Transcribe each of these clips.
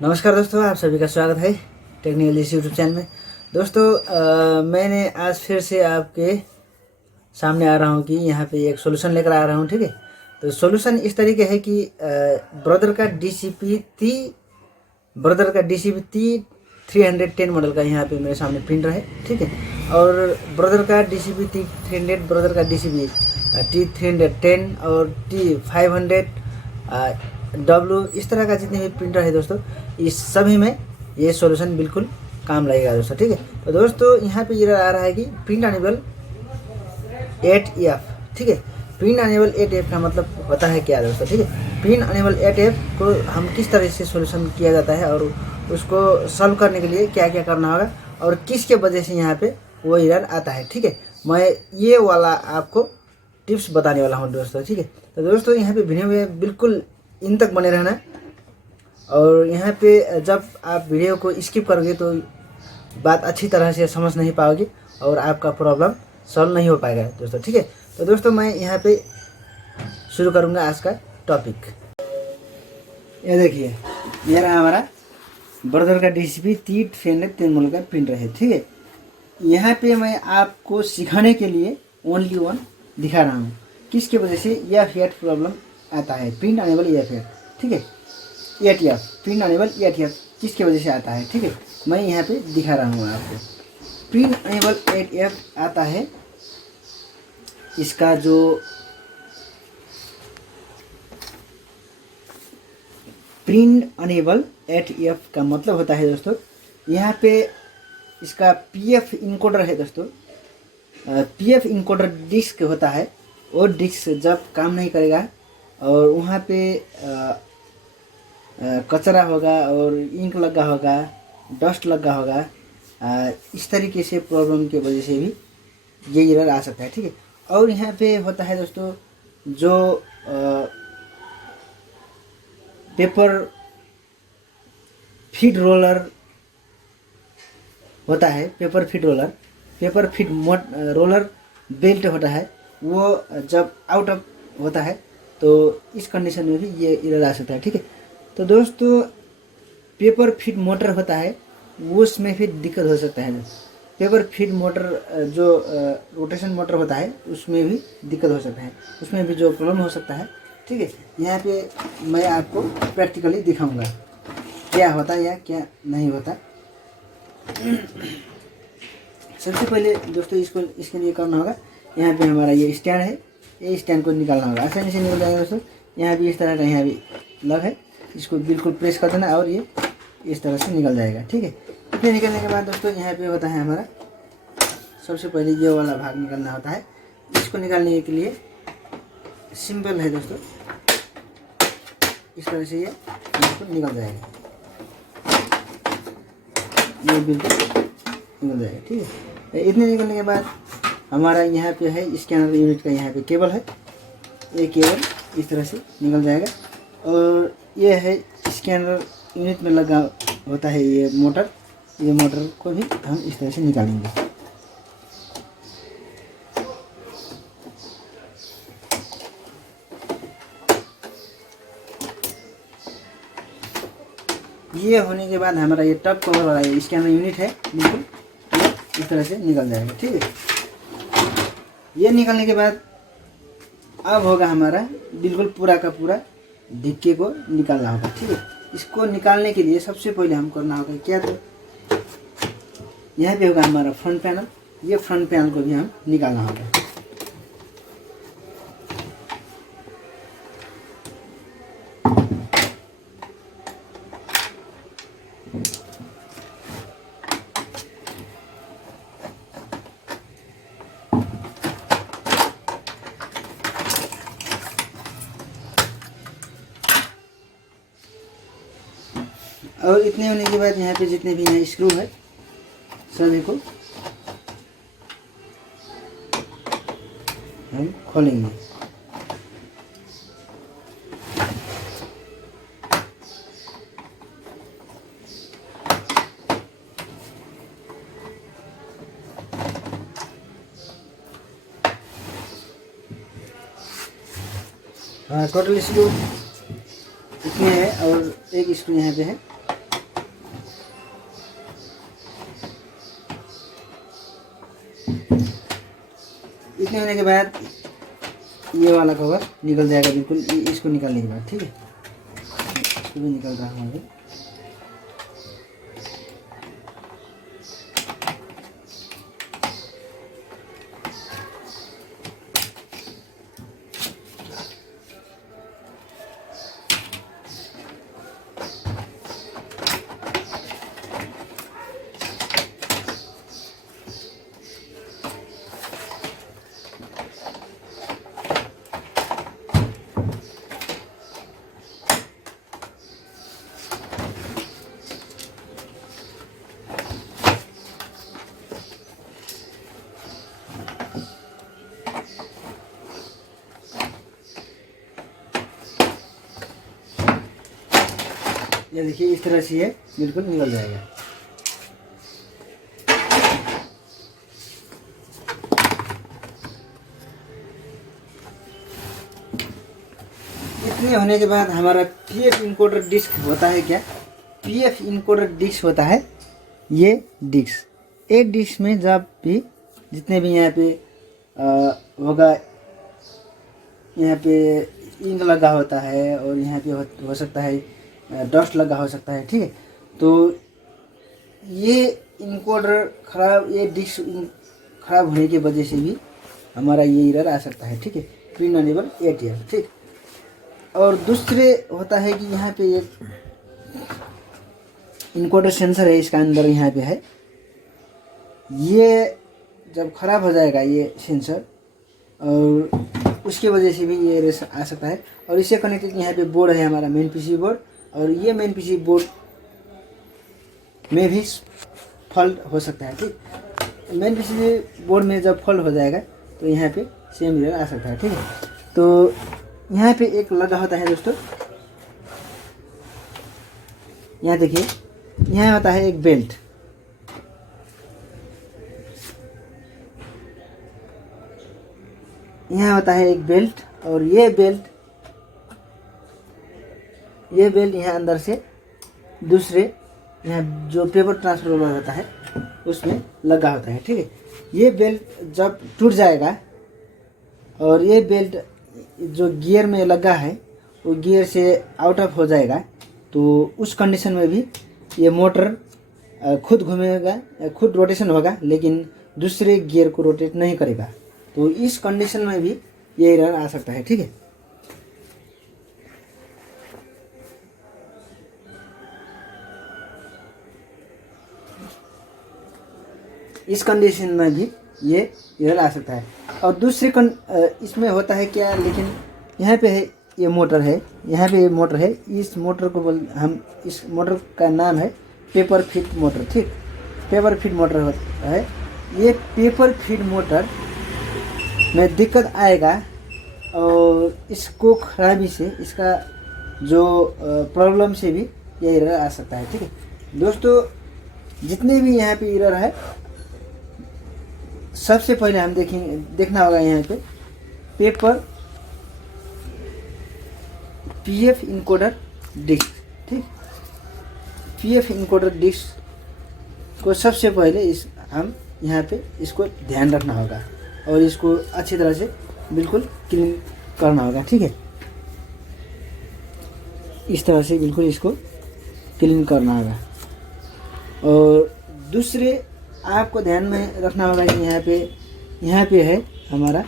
नमस्कार दोस्तों, आप सभी का स्वागत है टेक्निकल इस यूट्यूब चैनल में। दोस्तों मैंने आज फिर से आपके सामने आ रहा हूँ कि यहाँ पे एक सोल्यूशन लेकर आ रहा हूँ। ठीक है, तो सोल्यूशन इस तरीके है कि ब्रदर का DCP टी 310 मॉडल का यहाँ पे मेरे सामने प्रिंटर है। ठीक है, और ब्रदर का DCP टी 300, ब्रदर का DCP टी 310 और टी 500 इस तरह का जितने भी प्रिंटर है दोस्तों, इस सभी में ये सॉल्यूशन बिल्कुल काम लगेगा दोस्तों। ठीक है, तो दोस्तों यहाँ पे ये आ रहा है कि प्रिंट अनेबल 8F। ठीक है, प्रिंट अनेबल 8F का मतलब होता है क्या दोस्तों। ठीक है, प्रिंट अनेबल 8F को हम किस तरह से सॉल्यूशन किया जाता है और उसको सॉल्व करने के लिए क्या क्या करना होगा और किसके वजह से यहाँ पे वो एरर आता है। ठीक है, मैं ये वाला आपको टिप्स बताने वाला हूँ दोस्तों। ठीक है, तो दोस्तों यहाँ पे वीडियो में बिल्कुल इन तक बने रहना, और यहाँ पे जब आप वीडियो को स्किप करोगे तो बात अच्छी तरह से समझ नहीं पाओगे और आपका प्रॉब्लम सॉल्व नहीं हो पाएगा दोस्तों। ठीक है, तो दोस्तों मैं यहाँ पे शुरू करूँगा आज का टॉपिक। ये देखिए, ये रहा हमारा ब्रदर का DCP टी 310 मॉडल का प्रिंटर है। ठीक है, यहाँ पे मैं आपको सिखाने के लिए ओनली वन दिखा रहा हूँ किसकी वजह से यह फेट प्रॉब्लम आता है। प्रिंट अनेबल यह फेट, ठीक है, 8F, प्रिंट अनेबल 8F किसकी वजह से आता है। ठीक है, मैं यहाँ पे दिखा रहा हूँ आपको। प्रिंट अनेबल 8F आता है, इसका जो प्रिंट अनेबल 8F का मतलब होता है दोस्तों, यहाँ पे इसका PF इनकोडर है दोस्तों। PF इनकोडर डिस्क होता है, वो डिस्क जब काम नहीं करेगा और वहाँ पे कचरा होगा और इंक लगा होगा, डस्ट लगा होगा, इस तरीके से प्रॉब्लम की वजह से भी ये एरर आ सकता है। ठीक है, और यहाँ पे होता है दोस्तों जो पेपर फीड रोलर होता है, पेपर फीड रोलर बेल्ट होता है, वो जब आउट ऑफ होता है तो इस कंडीशन में भी ये एरर आ सकता है। ठीक है, तो दोस्तों पेपर फीड मोटर होता है, वो उसमें भी दिक्कत हो सकता है। पेपर फीड मोटर जो रोटेशन मोटर होता है उसमें भी दिक्कत हो सकता है, उसमें भी जो प्रॉब्लम हो सकता है। ठीक है, यहाँ पे मैं आपको प्रैक्टिकली दिखाऊंगा क्या होता है या क्या नहीं होता। सबसे पहले दोस्तों इसके लिए करना होगा, यहाँ पे हमारा ये स्टैंड है, ये स्टैंड को निकालना होगा। आसानी से निकल जाएगा दोस्तों। यहाँ भी इस तरह का यहाँ भी लग है, इसको बिल्कुल प्रेस कर देना और ये इस तरह से निकल जाएगा। ठीक है, इतने निकलने के बाद दोस्तों यहाँ पे होता है हमारा, सबसे पहले ये वाला भाग निकलना होता है। इसको निकालने के लिए सिंपल है दोस्तों, इस तरह से ये बिल्कुल निकल जाएगा, ये बिल्कुल निकल जाएगा। ठीक है, इतने निकलने के बाद हमारा यहाँ पे है स्कैनर यूनिट का, यहाँ पे केबल है, ये केबल इस तरह से निकल जाएगा। और ये है स्कैनर यूनिट में लगा होता है ये मोटर, ये मोटर को भी हम इस तरह से निकालेंगे। ये होने के बाद हमारा ये टॉप कवर वाला ये स्कैनर यूनिट है, बिल्कुल इस तरह से निकल जाएगा। ठीक है, ये निकलने के बाद अब होगा हमारा बिल्कुल पूरा का पूरा ढक्के को निकालना होगा। ठीक है, इसको निकालने के लिए सबसे पहले हम करना होगा क्या, तो यहाँ पे होगा हमारा फ्रंट पैनल, ये फ्रंट पैनल को भी हम निकालना होगा। और इतने होने के बाद यहाँ पे जितने भी यहाँ स्क्रू है सभी को हम खोलेंगे। हाँ, टोटल स्क्रू इतने हैं और एक स्क्रू यहाँ पे है, इतने होने के बाद ये वाला कवर निकल जाएगा बिल्कुल, इसको निकालने के बाद, ठीक है। इसको भी निकल रहा हूँ अभी। ये देखिए इस तरह से ये बिल्कुल निकल जाएगा। इतने होने के बाद हमारा पीएफ इनकोडर डिस्क होता है क्या? पीएफ इनकोडर डिस्क होता है ये डिस्क। एक डिस्क में जब भी जितने भी यहाँ पे होगा, यहाँ पे इंक लगा होता है और यहाँ पे हो सकता है डस्ट लगा हो सकता है, ठीक है। तो ये इनकोडर खराब, ये डिस्क खराब होने की वजह से भी हमारा ये एरर आ सकता है, ठीक है। प्रिंट अनेबल ATF, ठीक। और दूसरे होता है कि यहाँ पे एक इनकोडर सेंसर है, इसका अंदर यहाँ पे है। ये जब खराब हो जाएगा ये सेंसर, और उसकी वजह से भी ये एरर आ सकता है। और इससे कनेक्टेड यहाँ पे बोर्ड है हमारा मेन पीसी बोर्ड, और ये मेन पीसी बोर्ड में भी फॉल्ट हो सकता है, ठीक। मेन पीसी बोर्ड में जब फॉल्ट हो जाएगा तो यहाँ पे सेम एरर आ सकता है, ठीक है। तो यहाँ पे एक लगा होता है दोस्तों, यहाँ देखिए, यहाँ होता है एक बेल्ट। यहाँ होता है एक बेल्ट, और ये बेल्ट यहाँ अंदर से दूसरे यहाँ जो पेपर ट्रांसफर वाला होता है उसमें लगा होता है, ठीक है। ये बेल्ट जब टूट जाएगा और ये बेल्ट जो गियर में लगा है वो गियर से आउट ऑफ हो जाएगा, तो उस कंडीशन में भी ये मोटर खुद घूमेगा, खुद रोटेशन होगा, लेकिन दूसरे गियर को रोटेट नहीं करेगा। तो इस कंडीशन में भी ये एरर आ सकता है, ठीक है। इस कंडीशन में भी ये एरर आ सकता है। और दूसरे इसमें होता है क्या, लेकिन यहाँ पे है ये मोटर है, यहाँ पे ये मोटर है। इस मोटर को हम इस मोटर का नाम है पेपर फीड मोटर, ठीक। पेपर फीड मोटर होता है। ये पेपर फीड मोटर में दिक्कत आएगा और इसको खराबी से, इसका जो प्रॉब्लम से भी ये एरर आ सकता है, ठीक है दोस्तों। जितने भी यहाँ पे एरर है, सबसे पहले हम देखना होगा यहाँ पे पेपर पीएफ इनकोडर डिस्क, ठीक। पीएफ इनकोडर डिस्क को सबसे पहले हम यहाँ पे इसको ध्यान रखना होगा और इसको अच्छी तरह से बिल्कुल क्लीन करना होगा, ठीक है। इस तरह से बिल्कुल इसको क्लीन करना होगा। और दूसरे आपको ध्यान में रखना होगा कि यहाँ पे है हमारा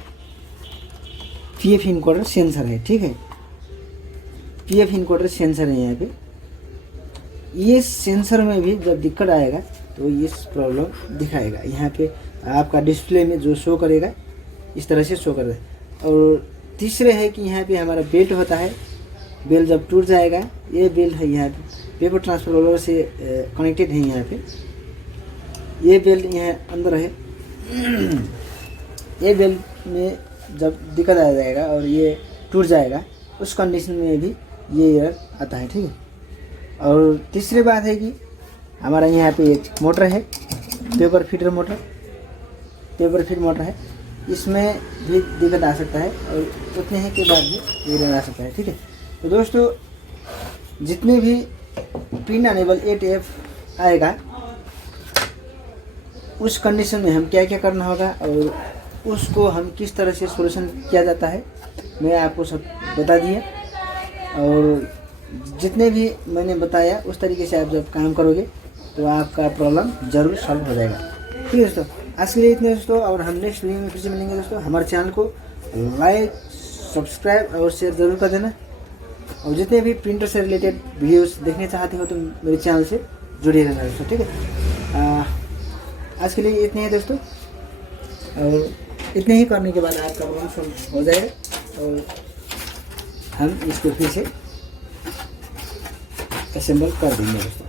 पीएफ इनकोडर सेंसर है, ठीक है। पीएफ इनकोडर सेंसर है यहाँ पे। ये सेंसर में भी जब दिक्कत आएगा तो इस प्रॉब्लम दिखाएगा। यहाँ पे आपका डिस्प्ले में जो शो करेगा इस तरह से शो करेगा। और तीसरे है कि यहाँ पे हमारा बेल्ट होता है। बेल्ट जब टूट जाएगा, ये बेल्ट है यहाँ पे पेपर ट्रांसफर रोलर से कनेक्टेड है। यहाँ पे ये बेल्ट यहाँ अंदर है। ये बेल्ट में जब दिक्कत आ जाएगा और ये टूट जाएगा, उस कंडीशन में भी ये एरर आता है, ठीक है। और तीसरी बात है कि हमारा यहाँ पे एक मोटर है, paper feeder motor, paper feed motor है। इसमें भी दिक्कत आ सकता है और उतने ही के बाद भी एरर आ सकता है, ठीक है। तो दोस्तों, जितने भी प्रिंट अनेबल ATF आएगा, उस कंडीशन में हम क्या क्या करना होगा और उसको हम किस तरह से सोल्यूशन किया जाता है मैं आपको सब बता दिया। और जितने भी मैंने बताया उस तरीके से आप जब काम करोगे तो आपका प्रॉब्लम ज़रूर सॉल्व हो जाएगा। ठीक है दोस्तों, आज के लिए इतने दोस्तों, और हम नेक्स्ट वीडियो में फिर से मिलेंगे दोस्तों। हमारे चैनल को लाइक, सब्सक्राइब और शेयर ज़रूर कर देना। और जितने भी प्रिंटर से रिलेटेड वीडियोस देखने चाहते हो तो मेरे चैनल से जुड़े रहना दोस्तों। ठीक है, आज के लिए इतने ही दोस्तों, और इतने ही करने के बाद आपका प्रॉब्लम सॉल्व हो जाएगा और हम इसको फिर से असेंबल कर देंगे दोस्तों।